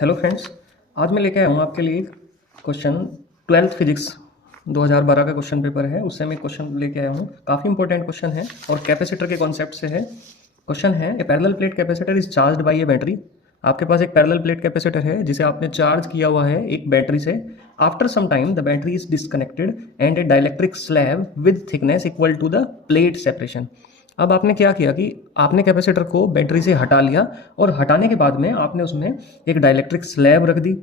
Hello friends, आज मैं लेके आया हूँ आपके लिए क्वेश्चन 12th फिजिक्स 2012 का क्वेश्चन पेपर है। उससे मैं क्वेश्चन लेके आया हूँ। काफ़ी इंपॉर्टेंट क्वेश्चन है और कैपेसिटर के कॉन्सेप्ट से है। क्वेश्चन है, a parallel plate capacitor is charged by a battery. आपके पास एक पैरेलल प्लेट कैपेसिटर है जिसे आपने चार्ज किया हुआ है एक बैटरी से। After some time the battery is disconnected and a dielectric slab with thickness equal to the plate separation. अब आपने क्या किया कि आपने कैपेसिटर को बैटरी से हटा लिया और हटाने के बाद में आपने उसमें एक डाइलेक्ट्रिक स्लैब रख दी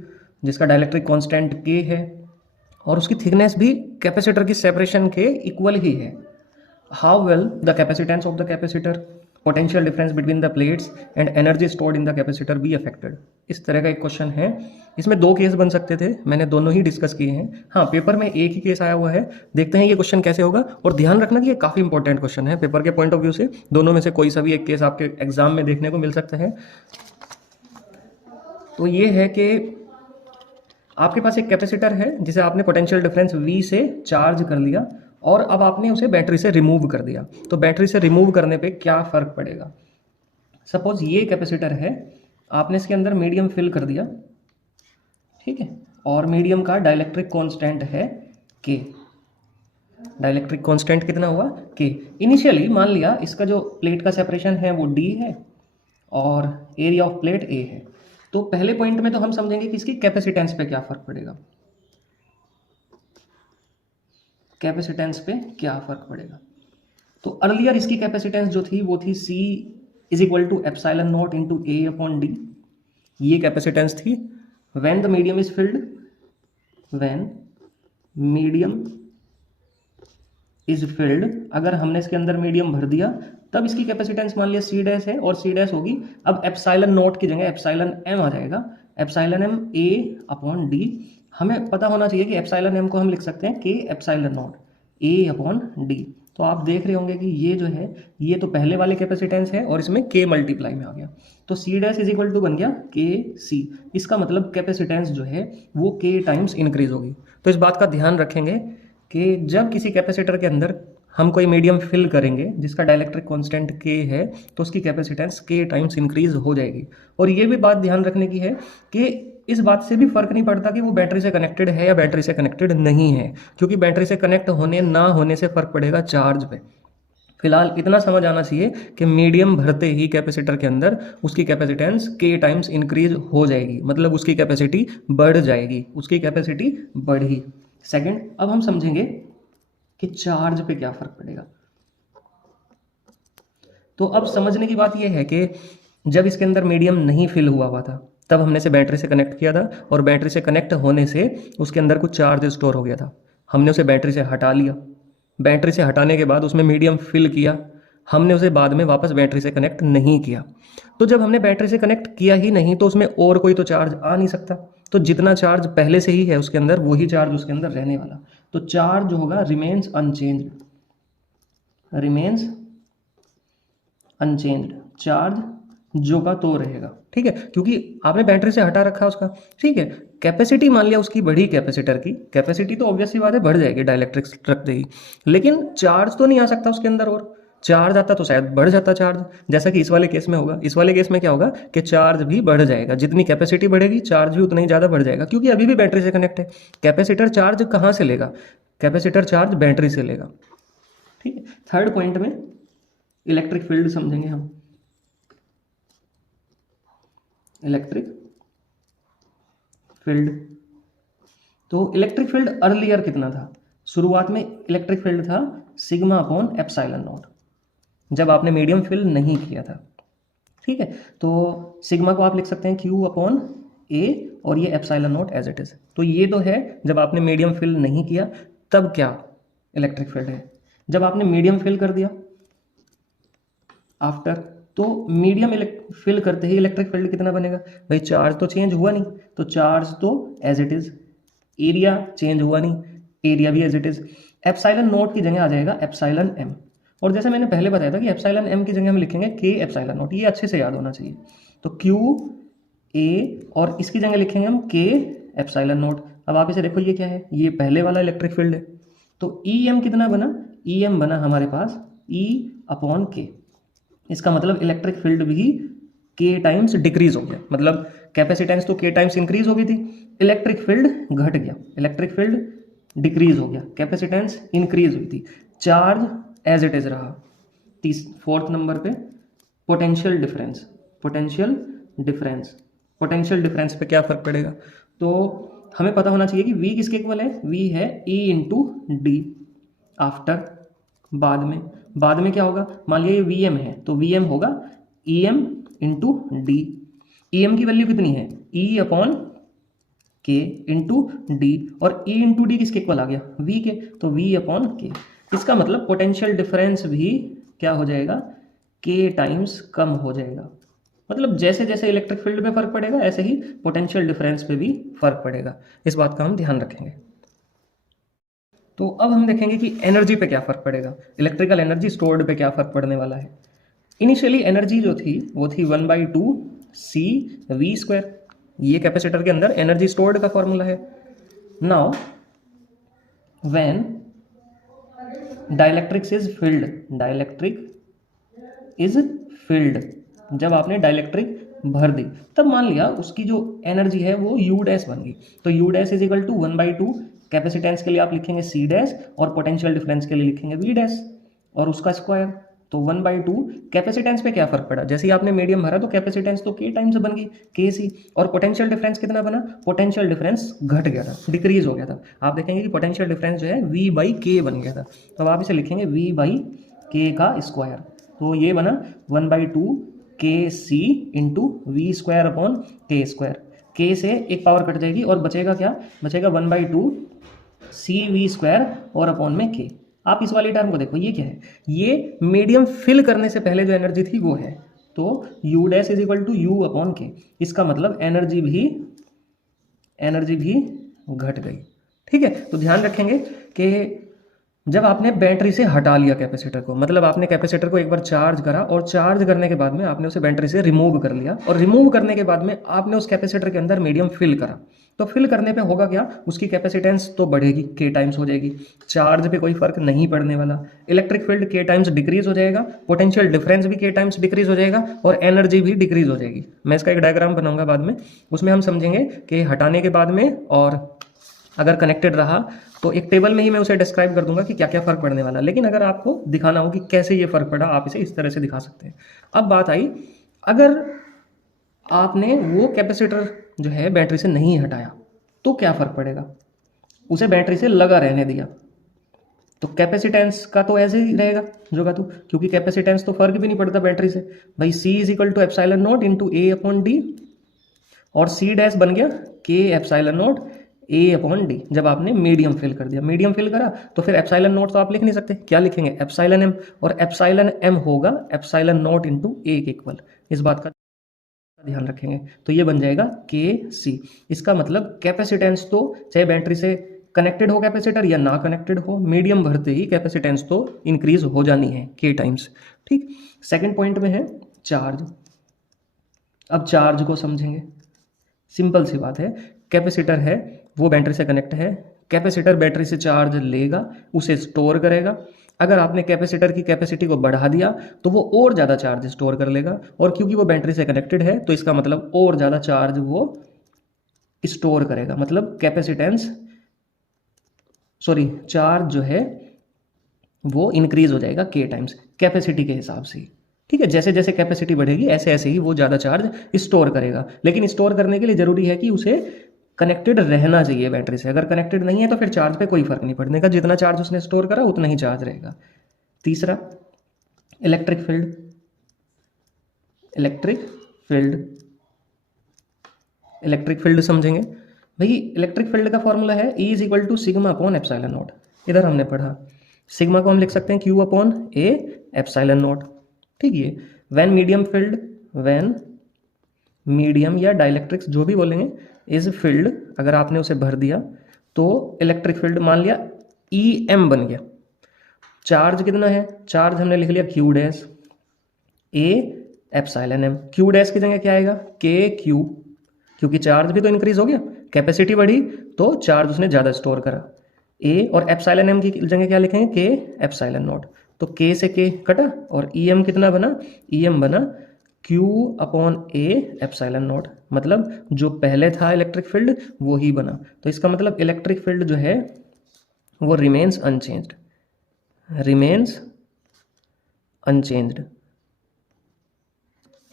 जिसका डाइलेक्ट्रिक कांस्टेंट के है और उसकी थिकनेस भी कैपेसिटर की सेपरेशन के इक्वल ही है। How well the capacitance of the capacitor, potential difference between the plates and energy stored in the capacitor be affected. इस तरह का एक क्वेश्चन है। इसमें दो केस बन सकते थे, मैंने दोनों ही डिस्कस किए हैं। हाँ, पेपर में एक ही केस आया हुआ है। देखते हैं ये क्वेश्चन कैसे होगा। और ध्यान रखना कि ये काफ़ी इंपॉर्टेंट क्वेश्चन है पेपर के पॉइंट ऑफ व्यू से। दोनों में से कोई सा भी एक केस आपके एग्जाम में देखने को मिल सकता है। तो ये है कि आपके पास एक कैपेसिटर है जिसे आपने पोटेंशियल डिफरेंस V से चार्ज कर लिया और अब आपने उसे बैटरी से रिमूव कर दिया। तो बैटरी से रिमूव करने पे क्या फ़र्क पड़ेगा। सपोज ये कैपेसिटर है, आपने इसके अंदर मीडियम फिल कर दिया, ठीक है, और मीडियम का डाइलेक्ट्रिक कांस्टेंट है K। डाइलेक्ट्रिक कांस्टेंट कितना हुआ K। इनिशियली मान लिया इसका जो प्लेट का सेपरेशन है वो D है और एरिया ऑफ प्लेट A है। तो पहले पॉइंट में तो हम समझेंगे कि इसकी कैपेसिटेंस पे क्या फर्क पड़ेगा। कैपेसिटेंस पे क्या फर्क पड़ेगा। तो अर्लियर इसकी कैपेसिटेंस जो थी वो थी C is equal to epsilon naught into A upon D। ये कैपेसिटेंस थी। When the medium is filled, when medium is filled, अगर हमने इसके अंदर मीडियम भर दिया तब इसकी कैपेसिटेंस मान लिया C डैश है और C डैश होगी। अब एप्सिलॉन नॉट की जगह एप्सिलॉन M आ जाएगा। Epsilon M A upon D। हमें पता होना चाहिए कि एप्सिलॉन M को हम लिख सकते हैं K epsilon naught A upon D। तो आप देख रहे होंगे कि ये जो है ये तो पहले वाले कैपेसिटेंस है और इसमें K मल्टीप्लाई में आ गया। तो C dash is equal to बन गया KC। इसका मतलब कैपेसिटेंस जो है वो K टाइम्स इंक्रीज होगी। तो इस बात का ध्यान रखेंगे कि जब किसी कैपेसिटर के अंदर हम कोई मीडियम फिल करेंगे जिसका डाइलेक्ट्रिक कांस्टेंट K है तो उसकी कैपेसिटेंस K टाइम्स इंक्रीज हो जाएगी। और ये भी बात ध्यान रखने की है कि इस बात से भी फर्क नहीं पड़ता कि वो बैटरी से कनेक्टेड है या बैटरी से कनेक्टेड नहीं है, क्योंकि बैटरी से कनेक्ट होने ना होने से फर्क पड़ेगा चार्ज पे। फिलहाल इतना समझ आना चाहिए कि मीडियम भरते ही कैपेसिटर के अंदर उसकी कैपेसिटेंस K टाइम्स इंक्रीज हो जाएगी, मतलब उसकी कैपेसिटी बढ़ जाएगी, उसकी कैपेसिटी बढ़ी। सेकंड, अब हम समझेंगे कि चार्ज पे क्या फर्क पड़ेगा। तो अब समझने की बात यह है कि जब इसके अंदर मीडियम नहीं फिल हुआ था तब हमने इसे बैटरी से कनेक्ट किया था और बैटरी से कनेक्ट होने से उसके अंदर कुछ चार्ज स्टोर हो गया था। हमने उसे बैटरी से हटा लिया। बैटरी से हटाने के बाद उसमें मीडियम फिल किया, हमने उसे बाद में वापस बैटरी से कनेक्ट नहीं किया। तो जब हमने बैटरी से कनेक्ट किया ही नहीं तो उसमें और कोई तो चार्ज आ नहीं सकता। तो जितना चार्ज पहले से ही है उसके अंदर वही चार्ज उसके अंदर रहने वाला। तो चार्ज जो होगा remains unchanged, remains unchanged. Charge जो का तो रहेगा, ठीक है, क्योंकि आपने बैटरी से हटा रखा उसका, ठीक है। कैपेसिटी मान लिया उसकी बढ़ी, कैपेसिटर की कैपेसिटी तो ऑब्वियस सी बात है बढ़ जाएगी डाइलेक्ट्रिक रख देगी, लेकिन चार्ज तो नहीं आ सकता उसके अंदर। और चार्ज आता तो शायद बढ़ जाता चार्ज, जैसा कि इस वाले केस में होगा। इस वाले केस में क्या होगा कि चार्ज भी बढ़ जाएगा, जितनी कैपेसिटी बढ़ेगी चार्ज भी उतना ही ज़्यादा बढ़ जाएगा, क्योंकि अभी भी बैटरी से कनेक्ट है। कैपेसिटर चार्ज कहाँ से लेगा, कैपेसिटर चार्ज बैटरी से लेगा, ठीक है। थर्ड पॉइंट में इलेक्ट्रिक फील्ड समझेंगे हम। इलेक्ट्रिक फील्ड, तो इलेक्ट्रिक फील्ड अर्लियर कितना था। शुरुआत में इलेक्ट्रिक फील्ड था सिग्मा अपॉन एप्सिलॉन नॉट, जब आपने मीडियम फिल नहीं किया था, ठीक है। तो सिग्मा को आप लिख सकते हैं Q अपॉन A और ये epsilon naught as it is. तो ये तो है जब आपने मीडियम फिल नहीं किया तब क्या इलेक्ट्रिक फील्ड है। जब आपने मीडियम फिल कर दिया आफ्टर, तो मीडियम फिल करते ही इलेक्ट्रिक फील्ड कितना बनेगा भाई। चार्ज तो चेंज हुआ नहीं, तो चार्ज तो as it is. Area change हुआ नहीं, एरिया भी as it is. Epsilon naught की जगह आ जाएगा एप्सिलॉन M। और जैसे मैंने पहले बताया था कि एप्सिलॉन M की जगह हम लिखेंगे K एप्सिलॉन नॉट, ये अच्छे से याद होना चाहिए। तो Q A और इसकी जगह लिखेंगे हम K एप्सिलॉन नॉट। अब आप इसे देखो, ये क्या है, ये पहले वाला इलेक्ट्रिक फील्ड है। तो EM कितना बना, EM बना हमारे पास E अपॉन K। इसका मतलब इलेक्ट्रिक फील्ड भी के टाइम्स डिक्रीज हो गया, मतलब कैपेसिटेंस तो के टाइम्स इंक्रीज हो गई थी, इलेक्ट्रिक फील्ड घट गया, इलेक्ट्रिक फील्ड डिक्रीज हो गया, कैपेसिटेंस इंक्रीज हुई थी, चार्ज एज इट इज रहा। फोर्थ नंबर पे potential difference, potential difference, potential difference पे क्या फर्क पड़ेगा, तो हमें पता होना चाहिए कि V किसके इक्वल है, V है E इंटू डी। आफ्टर बाद में क्या होगा, मान लिया ये VM है तो VM होगा EM इंटू डी। EM की वैल्यू कितनी है, E अपॉन के इंटू डी, और E इंटू डी किसके इक्वल आ गया, V के, तो V अपॉन के। इसका मतलब पोटेंशियल डिफरेंस भी क्या हो जाएगा, के टाइम्स कम हो जाएगा। मतलब जैसे जैसे इलेक्ट्रिक फील्ड में फर्क पड़ेगा ऐसे ही पोटेंशियल डिफरेंस पे भी फर्क पड़ेगा, इस बात का हम ध्यान रखेंगे। तो अब हम देखेंगे कि एनर्जी पे क्या फर्क पड़ेगा, इलेक्ट्रिकल एनर्जी स्टोर्ड पे क्या फर्क पड़ने वाला है। इनिशियली एनर्जी जो थी वो थी 1/2 CV², ये कैपेसिटर के अंदर एनर्जी स्टोर्ड का फॉर्मूला है। Now when dielectrics is filled, dielectric is filled, जब आपने डाइलेक्ट्रिक भर दी तब मान लिया उसकी जो एनर्जी है वो U डैश बन गई, तो U dash is equal to 1/2, capacitance के लिए आप लिखेंगे C डैश और पोटेंशियल डिफरेंस के लिए लिखेंगे V डैश और उसका स्क्वायर, तो 1/2। कैपेसिटेंस पे क्या फर्क पड़ा, जैसे ही आपने मीडियम भरा तो कैपेसिटेंस तो K टाइम्स बन गई KC, और पोटेंशियल डिफरेंस कितना बना, पोटेंशियल डिफरेंस घट गया था, डिक्रीज हो गया था। आप देखेंगे कि पोटेंशियल डिफरेंस जो है V/K बन गया था, तो आप इसे लिखेंगे V/K का स्क्वायर, तो ये बना 1/2 KC into V² upon K², K से एक पावर कट जाएगी और बचेगा क्या, बचेगा 1/2 CV² और अपॉन में K। आप इस वाली टर्म को देखो, ये क्या है, ये मीडियम फिल करने से पहले जो एनर्जी थी वो है, तो U dash is equal to U upon K, इसका मतलब एनर्जी भी घट गई। ठीक है, तो ध्यान रखेंगे कि जब आपने बैटरी से हटा लिया कैपेसिटर को, मतलब आपने कैपेसिटर को एक बार चार्ज करा और चार्ज करने के बाद में आपने उसे बैटरी से रिमूव कर लिया, और रिमूव करने के बाद में आपने उस कैपेसिटर के अंदर मीडियम फिल करा, तो फिल करने पे होगा क्या, उसकी कैपेसिटेंस तो बढ़ेगी, K टाइम्स हो जाएगी, चार्ज पे कोई फर्क नहीं पड़ने वाला, electric field K times decrease हो जाएगा, पोटेंशियल डिफरेंस भी K टाइम्स डिक्रीज हो जाएगा, और एनर्जी भी डिक्रीज हो जाएगी। मैं इसका एक डायग्राम बनाऊंगा बाद में, उसमें हम समझेंगे कि हटाने के बाद में और अगर कनेक्टेड रहा तो एक टेबल में ही मैं उसे डिस्क्राइब कर दूंगा कि क्या क्या फर्क पड़ने वाला, लेकिन अगर आपको दिखाना हो कि कैसे ये फर्क पड़ा, आप इसे इस तरह से दिखा सकते हैं। अब बात आई, अगर आपने वो कैपेसिटर जो है बैटरी से नहीं हटाया तो क्या फर्क पड़ेगा, उसे बैटरी से लगा रहने दिया तो कैपेसिटेंस का तो ऐसे ही रहेगा जो का तू, क्योंकि कैपेसिटेंस तो फर्क भी नहीं पड़ता बैटरी से भाई, C is equal to epsilon naught into A upon D, और C डैश बन गया K epsilon naught A upon D. जब आपने मीडियम फिल कर दिया, मीडियम फिल करा तो फिर एप्सिलॉन नॉट तो आप लिख नहीं सकते, क्या लिखेंगे, एप्सिलॉन M, और एप्सिलॉन M होगा एप्सिलॉन नॉट इंटू A के इक्वल, इस बात का ध्यान रखेंगे। तो ये बन जाएगा KC। इसका मतलब कैपेसिटेंस तो चाहे बैटरी से कनेक्टेड हो कैपेसिटर या ना कनेक्टेड हो, मीडियम भरते ही कैपेसिटेंस तो इंक्रीज हो जानी है K टाइम्स। ठीक, सेकंड पॉइंट में है चार्ज। अब चार्ज को समझेंगे, सिंपल सी बात है, कैपेसिटर है वो बैटरी से कनेक्ट है, कैपेसिटर बैटरी से चार्ज लेगा, उसे स्टोर करेगा, अगर आपने कैपेसिटर की कैपेसिटी को बढ़ा दिया तो वो और ज़्यादा चार्ज स्टोर कर लेगा, और क्योंकि वो बैटरी से कनेक्टेड है तो इसका मतलब और ज़्यादा चार्ज वो स्टोर करेगा, मतलब कैपेसिटेंस चार्ज जो है वो इंक्रीज हो जाएगा K टाइम्स कैपेसिटी के हिसाब से। ठीक है, जैसे जैसे कैपेसिटी बढ़ेगी ऐसे ऐसे ही वो ज़्यादा चार्ज स्टोर करेगा, लेकिन स्टोर करने के लिए ज़रूरी है कि उसे कनेक्टेड रहना चाहिए बैटरी से, अगर कनेक्टेड नहीं है तो फिर चार्ज पे कोई फर्क नहीं पड़ने का, जितना चार्ज उसने स्टोर करा उतना ही चार्ज रहेगा। तीसरा इलेक्ट्रिक फील्ड, इलेक्ट्रिक फील्ड समझेंगे भाई। इलेक्ट्रिक फील्ड का फॉर्मूला है E is equal to sigma upon epsilon naught, इधर हमने पढ़ा, सिग्मा को हम लिख सकते हैं Q upon A epsilon not. ठीक है, when medium field, when medium या डाइलेक्ट्रिक्स जो भी बोलेंगे इज फील्ड, अगर आपने उसे भर दिया तो इलेक्ट्रिक फील्ड मान लिया EM बन गया, चार्ज कितना है, चार्ज हमने लिख लिया Q dash A epsilon M, Q dash की जगह क्या आएगा KQ, क्योंकि चार्ज भी तो इंक्रीज हो गया, कैपेसिटी बढ़ी तो चार्ज उसने ज़्यादा स्टोर करा, A और एप्सिलॉन M की जगह क्या लिखेंगे K एप्सिलॉन नॉट, तो K से K कटा और EM कितना बना, EM बना Q upon A epsilon not, मतलब जो पहले था इलेक्ट्रिक फील्ड वो ही बना, तो इसका मतलब इलेक्ट्रिक फील्ड जो है वो रिमेन्स अनचेंज्ड, रिमेन्स अनचेंज्ड।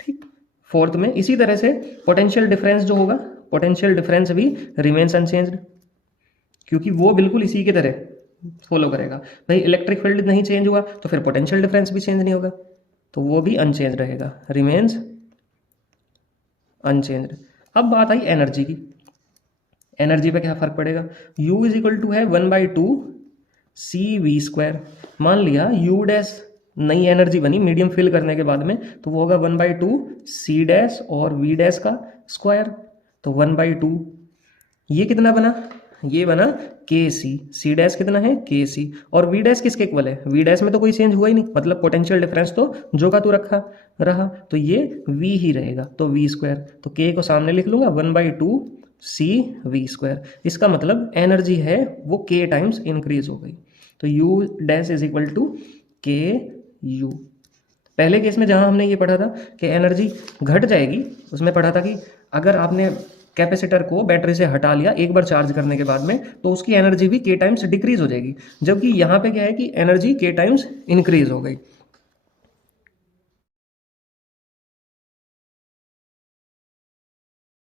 ठीक, फोर्थ में इसी तरह से पोटेंशियल डिफरेंस जो होगा, पोटेंशियल डिफरेंस भी रिमेन्स अनचेंज्ड, क्योंकि वो बिल्कुल इसी की तरह फॉलो करेगा। भाई इलेक्ट्रिक फील्ड नहीं चेंज हुआ तो फिर पोटेंशियल डिफरेंस भी चेंज नहीं होगा, तो वो भी अनचेंज रहेगा, रिमेन्स अनचेंज्ड। अब बात आई एनर्जी की, एनर्जी पे क्या फर्क पड़ेगा, U इज इक्वल टू है 1/2 CV²। मान लिया U डैश नई एनर्जी बनी मीडियम फिल करने के बाद में, तो वो होगा 1/2 C डैश और V डैश का स्क्वायर, तो 1/2 ये कितना बना, ये बना KC, C डैश कितना है KC, और V डैश किसके इक्वल है, V डैश में तो कोई चेंज हुआ ही नहीं, मतलब पोटेंशियल डिफरेंस तो जो का तो रखा रहा, तो ये V ही रहेगा, तो V², तो K को सामने लिख लूंगा 1/2 CV²। इसका मतलब एनर्जी है वो K टाइम्स इंक्रीज हो गई, तो U dash is equal to KU। पहले केस में जहां हमने ये पढ़ा था कि एनर्जी घट जाएगी, उसमें पढ़ा था कि अगर आपने कैपेसिटर को बैटरी से हटा लिया एक बार चार्ज करने के बाद में, तो उसकी एनर्जी भी K टाइम्स डिक्रीज हो जाएगी, जबकि यहाँ पे क्या है कि एनर्जी K टाइम्स इंक्रीज हो गई।